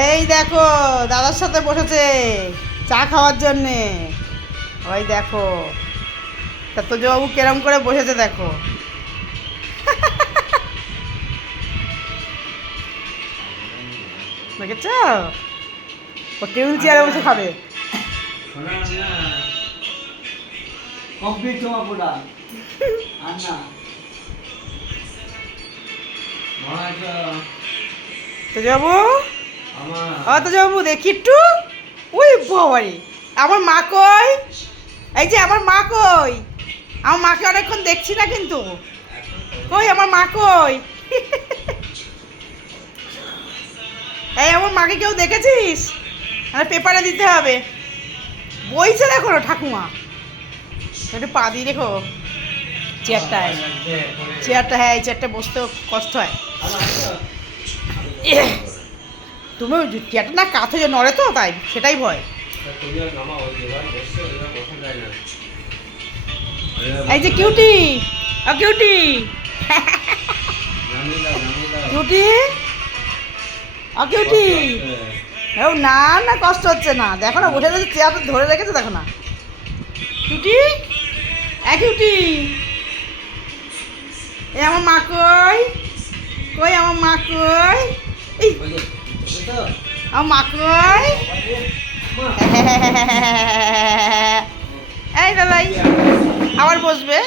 এই দেখো দাদার সাথে বসেছে চা খাওয়ার জন্যে। ওই দেখো তা তো বাবু কেরম করে বসেছে দেখো। দেখেছ ও টেবিল চেয়ারে বসে খাবে। তেজবাবু ও তেজবাবু দেখি একটু। ওই বাবারে আমার মা কই? এই যে আমার মা কই? আমার মাকে অনেকক্ষণ দেখছি না কিন্তু। কই আমার মা কই? এই আমার মাকে কেউ দেখেছিস? আর পেপারে দিতে হবে। বইছে দেখো ঠাকুমা, একটু পা দিয়ে দেখো চেয়ারটায়। চেয়ারটা হ্যাঁ এই চেয়ারটা বসতেও কষ্ট হয়। তুমি চেয়ারটা না কাঁথে যে নড়ে তো তাই সেটাই ভয়। এই যে কিউটি ও কিউটি কিউটি ও কিউটি। ও না না কষ্ট হচ্ছে না, দেখো না বসে রয়েছে চেয়ারটা ধরে রেখেছে দেখো না। কিউটি এ কিউটি এ আমার মা কই? কই আমার মা কই? এই আমার মা কই? এই দাদাই আবার বসবে।